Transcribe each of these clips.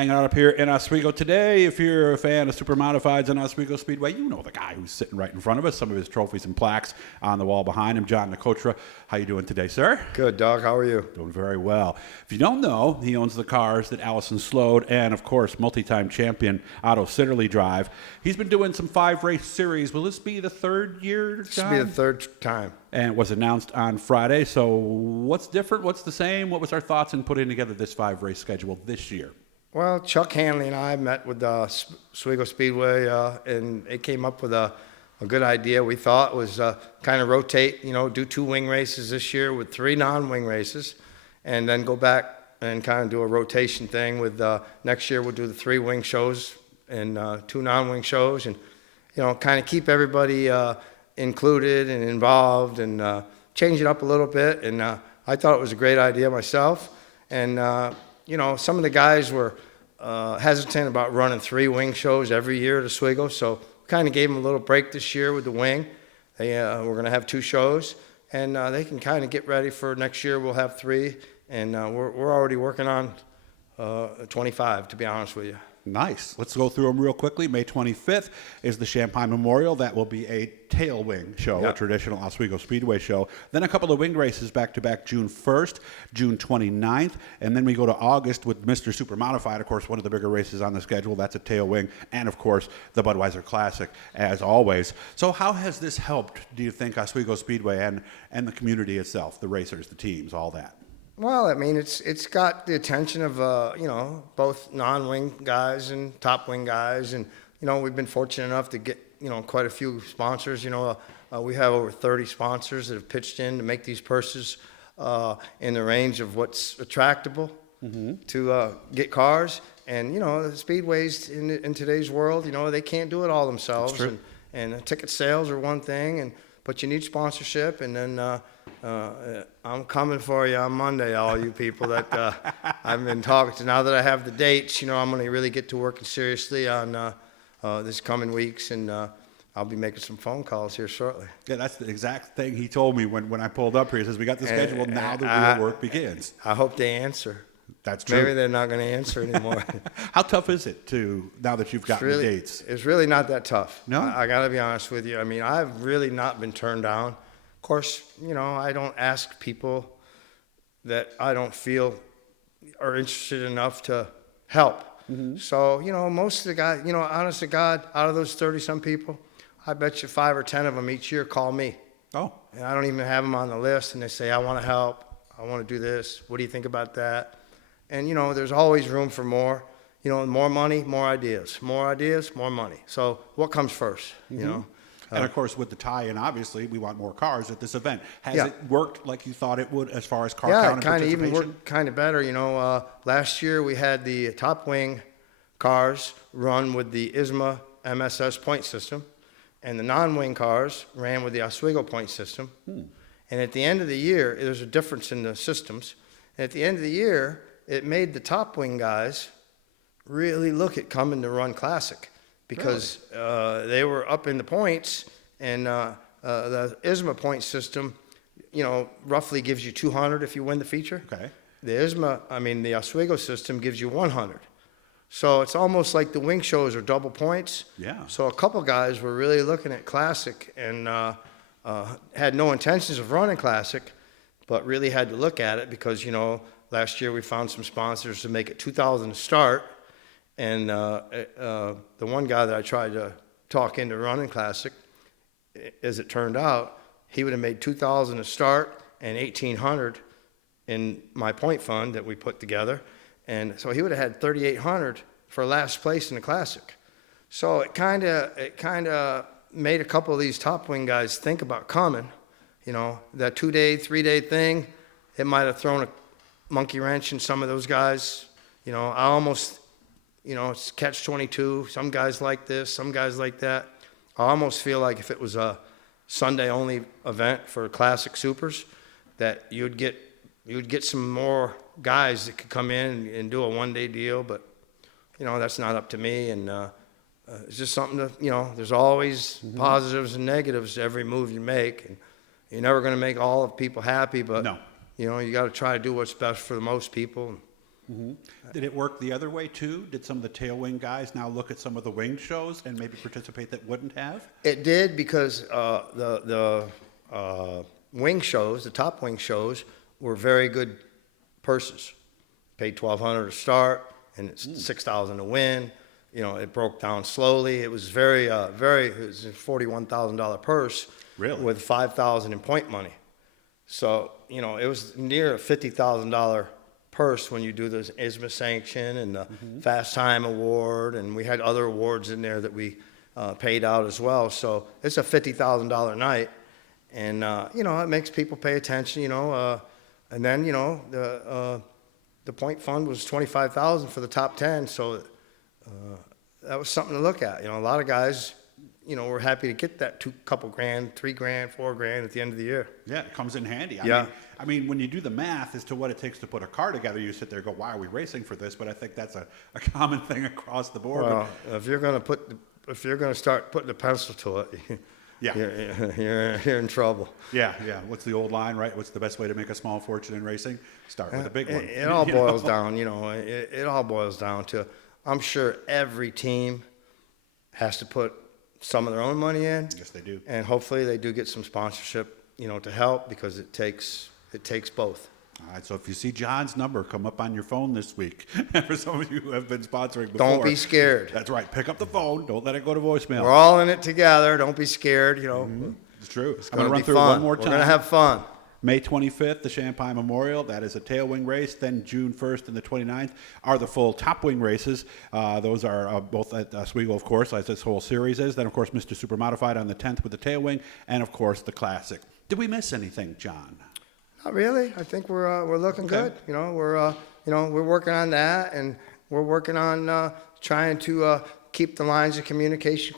hanging out up here in Oswego today. If you're a fan of Supermodifieds and Oswego Speedway, you know the guy who's sitting right in front of us. Some of his trophies and plaques on the wall behind him, John Nicotra. How you doing today, sir? Good, Doug. How are you? Doing very well. If you don't know, he owns the cars that Allison Slode and, of course, multi-time champion Otto Sitterly drive. He's been doing some 5-race series. Will this be the third year, John? This will be the third time. And it was announced on Friday. So what's different? What's the same? What was our thoughts in putting together this 5-race schedule this year? Well, Chuck Hanley and I met with Oswego Speedway, and it came up with a good idea. We thought was kind of rotate, do 2 wing races this year with 3 non-wing races, and then go back and kind of do a rotation thing with next year we'll do the 3 wing shows and 2 non-wing shows, and kind of keep everybody included and involved, and change it up a little bit. And I thought it was a great idea myself. And some of the guys were hesitant about running 3 wing shows every year at Oswego, so kind of gave them a little break this year with the wing. We're going to have 2 shows, and they can kind of get ready for next year. We'll have 3, and we're already working on 25, to be honest with you. Nice. Let's go through them real quickly. May 25th is the Champagne Memorial. That will be a tail wing show, Yep. a traditional Oswego Speedway show. Then a couple of wing races back-to-back, June 1st, June 29th, and then we go to August with Mr. Supermodified, of course, one of the bigger races on the schedule. That's a tail wing, and, of course, the Budweiser Classic, as always. So how has this helped, do you think, Oswego Speedway and the community itself, the racers, the teams, all that? Well, I mean, it's got the attention of both non-wing guys and top wing guys, and we've been fortunate enough to get quite a few sponsors. We have over 30 sponsors that have pitched in to make these purses in the range of what's attractable to get cars. And the speedways in today's world, they can't do it all themselves. That's true. And ticket sales are one thing, but you need sponsorship. And then I'm coming for you on Monday, all you people that I've been talking to. Now that I have the dates, I'm going to really get to working seriously on this coming weeks, and I'll be making some phone calls here shortly. Yeah, that's the exact thing he told me when I pulled up here. He says, we got the schedule, now the real work begins. I hope they answer. That's true. Maybe they're not going to answer anymore. How tough is it now that you've gotten the dates? It's really not that tough. No? I got to be honest with you. I mean, I've really not been turned down. Of course, I don't ask people that I don't feel are interested enough to help. Mm-hmm. So, most of the guys, honest to God, out of those 30-some people, I bet you 5 or 10 of them each year call me. Oh. And I don't even have them on the list, and they say, I want to help. I want to do this. What do you think about that? And, there's always room for more. More money, more ideas. More ideas, more money. So what comes first, And, of course, with the tie-in, obviously, we want more cars at this event. Has Yeah. it worked like you thought it would as far as car Yeah, count and it kind of participation? even worked kind of better. Last year we had the top wing cars run with the ISMA MSS point system, and the non-wing cars ran with the Oswego point system. And at the end of the year, there's a difference in the systems. And at the end of the year, it made the top wing guys really look at coming to run Classic, because they were up in the points, and the ISMA point system, roughly gives you 200 if you win the feature. Okay. The Oswego system gives you 100. So it's almost like the wing shows are double points. Yeah. So a couple guys were really looking at Classic and had no intentions of running Classic, but really had to look at it because, last year we found some sponsors to make it $2,000 to start. And the one guy that I tried to talk into running Classic, as it turned out, he would have made $2,000 to start and $1,800 in my point fund that we put together. And so he would have had $3,800 for last place in the Classic. So it kind of made a couple of these top wing guys think about coming. That 2-day, 3-day thing, it might have thrown a monkey wrench in some of those guys. I almost, it's catch-22. Some guys like this, some guys like that. I almost feel like if it was a Sunday-only event for Classic Supers, that you'd get some more guys that could come in and do a one-day deal. But that's not up to me, and it's just something to, there's always positives and negatives to every move you make, and you're never going to make all of people happy, but no. You got to try to do what's best for the most people. Did it work the other way too? Did some of the tail wing guys now look at some of the wing shows and maybe participate that wouldn't have? It did because the wing shows, the top wing shows, were very good purses. Paid $1,200 to start, and it's $6,000 to win. You know, it broke down slowly. It was it was a $41,000 purse. Really? With $5,000 in point money. So, you know, it was near a $50,000 purse when you do the ISMA sanction and the Fast Time Award, and we had other awards in there that we paid out as well. So it's a $50,000 night, and you know, it makes people pay attention. You know, and then you know the point fund was $25,000 for the top 10, so that was something to look at. You know, a lot of guys, you know, we're happy to get that couple grand, $3 grand, $4 grand at the end of the year. Yeah, it comes in handy. Yeah. I mean, when you do the math as to what it takes to put a car together, you sit there and go, why are we racing for this? But I think that's a common thing across the board. Well, if you're going to start putting the pencil to it, Yeah. you're in trouble. Yeah. What's the old line, right? What's the best way to make a small fortune in racing? Start with a big one. It all boils down, you know, it all boils down to, I'm sure every team has to put some of their own money in. Yes, they do. And hopefully they do get some sponsorship, you know, to help, because it takes both. All right, so if you see John's number come up on your phone this week, for some of you who have been sponsoring before. Don't be scared. That's right. Pick up the phone. Don't let it go to voicemail. We're all in it together. Don't be scared, you know. It's true. It's I'm going going to to be run through it fun. one more time. We're going to have fun. May 25th, the Champagne Memorial. That is a tailwing race. Then June 1st and the 29th are the full top wing races. Those are both at Oswego, of course, as this whole series is. Then, of course, Mr. Supermodified on the 10th with the tailwing. And, of course, the Classic. Did we miss anything, John? Not really. I think we're looking good. You know, we're working on that, and we're working on trying to keep the lines of communication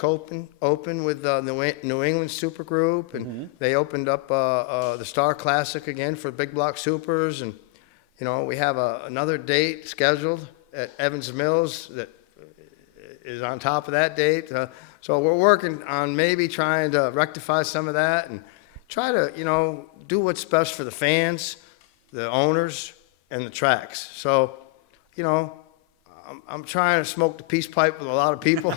open with the New England Supergroup, and they opened up the Star Classic again for big block supers, and you know, we have another date scheduled at Evans Mills that is on top of that date. So we're working on maybe trying to rectify some of that and try to, you know, do what's best for the fans, the owners, and the tracks. So, you know, I'm trying to smoke the peace pipe with a lot of people,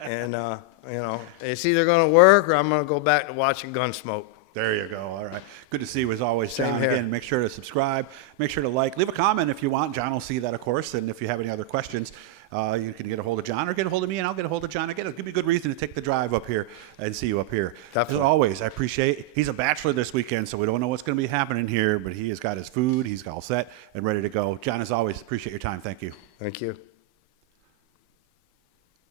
and you know, it's either going to work or I'm going to go back to watching Gunsmoke. There you go. All right. Good to see you as always, Same John. here. Again, make sure to subscribe. Make sure to like. Leave a comment if you want. John will see that, of course. And if you have any other questions, you can get a hold of John or get a hold of me, and I'll get a hold of John again. It'll give me a good reason to take the drive up here and see you up here. Definitely. As always, I appreciate. He's a bachelor this weekend, so we don't know what's going to be happening here, but he has got his food. He's all set and ready to go. John, as always, appreciate your time. Thank you. Thank you.